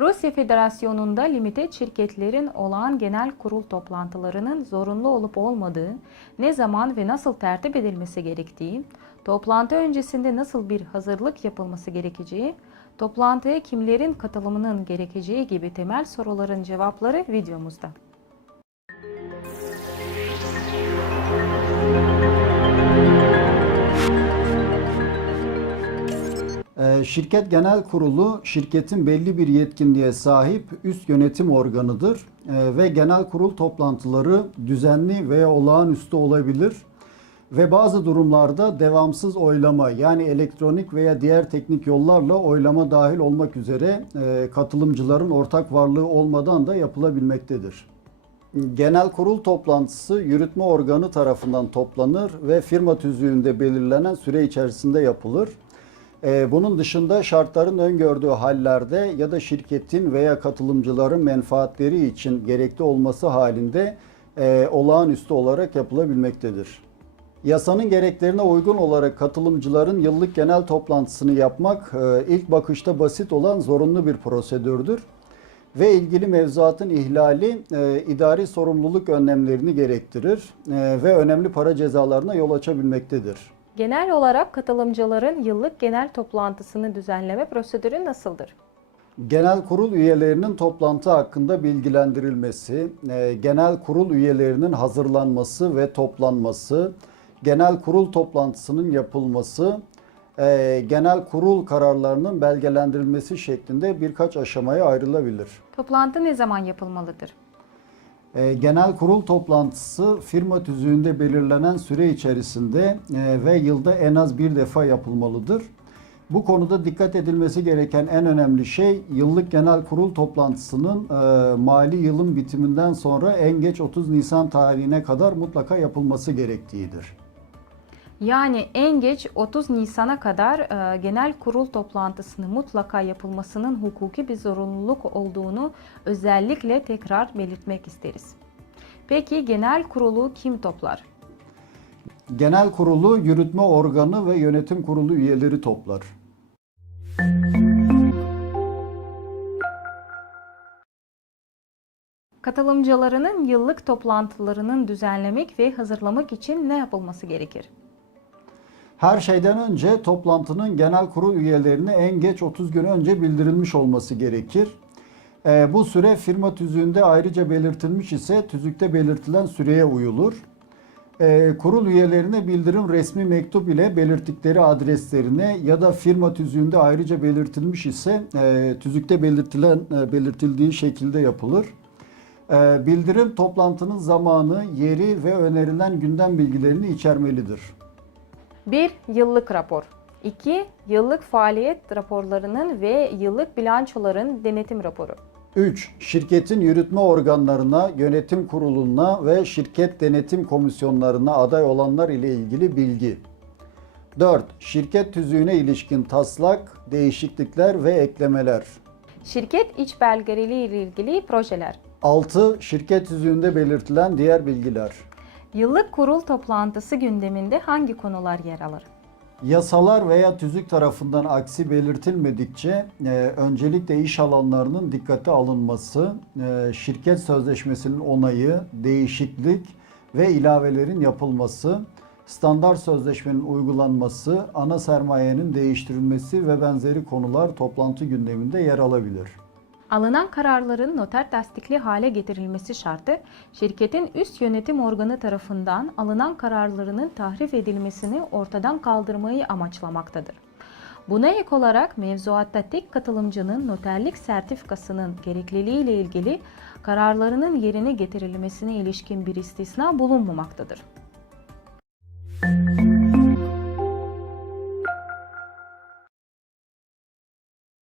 Rusya Federasyonu'nda limited şirketlerin olağan genel kurul toplantılarının zorunlu olup olmadığı, ne zaman ve nasıl tertip edilmesi gerektiği, toplantı öncesinde nasıl bir hazırlık yapılması gerekeceği, toplantıya kimlerin katılımının gerekeceği gibi temel soruların cevapları videomuzda. Şirket Genel Kurulu şirketin belli bir yetkinliğe sahip üst yönetim organıdır Ee, ve genel kurul toplantıları düzenli veya olağanüstü olabilir ve bazı durumlarda devamsız oylama yani elektronik veya diğer teknik yollarla oylama dahil olmak üzere e, katılımcıların ortak varlığı olmadan da yapılabilmektedir. Genel kurul toplantısı yürütme organı tarafından toplanır ve firma tüzüğünde belirlenen süre içerisinde yapılır. Ee, Bunun dışında şartların öngördüğü hallerde ya da şirketin veya katılımcıların menfaatleri için gerekli olması halinde e, olağanüstü olarak yapılabilmektedir. Yasanın gereklerine uygun olarak katılımcıların yıllık genel toplantısını yapmak e, ilk bakışta basit olan zorunlu bir prosedürdür ve ilgili mevzuatın ihlali e, idari sorumluluk önlemlerini gerektirir ve önemli para cezalarına yol açabilmektedir. Genel olarak katılımcıların yıllık genel toplantısını düzenleme prosedürü nasıldır? Genel kurul üyelerinin toplantı hakkında bilgilendirilmesi, e, genel kurul üyelerinin hazırlanması ve toplanması, genel kurul toplantısının yapılması, e, genel kurul kararlarının belgelendirilmesi şeklinde birkaç aşamaya ayrılabilir. Toplantı ne zaman yapılmalıdır? E, Genel kurul toplantısı firma tüzüğünde belirlenen süre içerisinde e, ve yılda en az bir defa yapılmalıdır. Bu konuda dikkat edilmesi gereken en önemli şey yıllık genel kurul toplantısının e, mali yılın bitiminden sonra en geç 30 Nisan tarihine kadar mutlaka yapılması gerektiğidir. Yani en geç 30 Nisan'a kadar e, genel kurul toplantısını mutlaka yapılmasının hukuki bir zorunluluk olduğunu özellikle tekrar belirtmek isteriz. Peki genel kurulu kim toplar? Genel kurulu yürütme organı ve yönetim kurulu üyeleri toplar. Katılımcılarının yıllık toplantılarının düzenlemek ve hazırlamak için ne yapılması gerekir? Her şeyden önce toplantının genel kurul üyelerine en geç 30 gün önce bildirilmiş olması gerekir. Ee, bu süre firma tüzüğünde ayrıca belirtilmiş ise tüzükte belirtilen süreye uyulur. Ee, kurul üyelerine bildirim resmi mektup ile belirttikleri adreslerine ya da firma tüzüğünde ayrıca belirtilmiş ise e, tüzükte belirtilen e, belirtildiği şekilde yapılır. Ee, bildirim toplantının zamanı, yeri ve önerilen gündem bilgilerini içermelidir. 1. Yıllık rapor 2. Yıllık faaliyet raporlarının ve yıllık bilançoların denetim raporu 3. Şirketin yürütme organlarına, yönetim kuruluna ve şirket denetim komisyonlarına aday olanlar ile ilgili bilgi. 4. Şirket tüzüğüne ilişkin taslak, değişiklikler ve eklemeler. Şirket iç belgeleriyle ile ilgili projeler 6. Şirket tüzüğünde belirtilen diğer bilgiler. Yıllık kurul toplantısı gündeminde hangi konular yer alır? Yasalar veya tüzük tarafından aksi belirtilmedikçe e, öncelikle iş alanlarının dikkate alınması, e, şirket sözleşmesinin onayı, değişiklik ve ilavelerin yapılması, standart sözleşmenin uygulanması, ana sermayenin değiştirilmesi ve benzeri konular toplantı gündeminde yer alabilir. Alınan kararların noter tasdikli hale getirilmesi şartı, şirketin üst yönetim organı tarafından alınan kararlarının tahrif edilmesini ortadan kaldırmayı amaçlamaktadır. Buna ek olarak mevzuatta tek katılımcının noterlik sertifikasının gerekliliği ile ilgili kararlarının yerine getirilmesine ilişkin bir istisna bulunmamaktadır.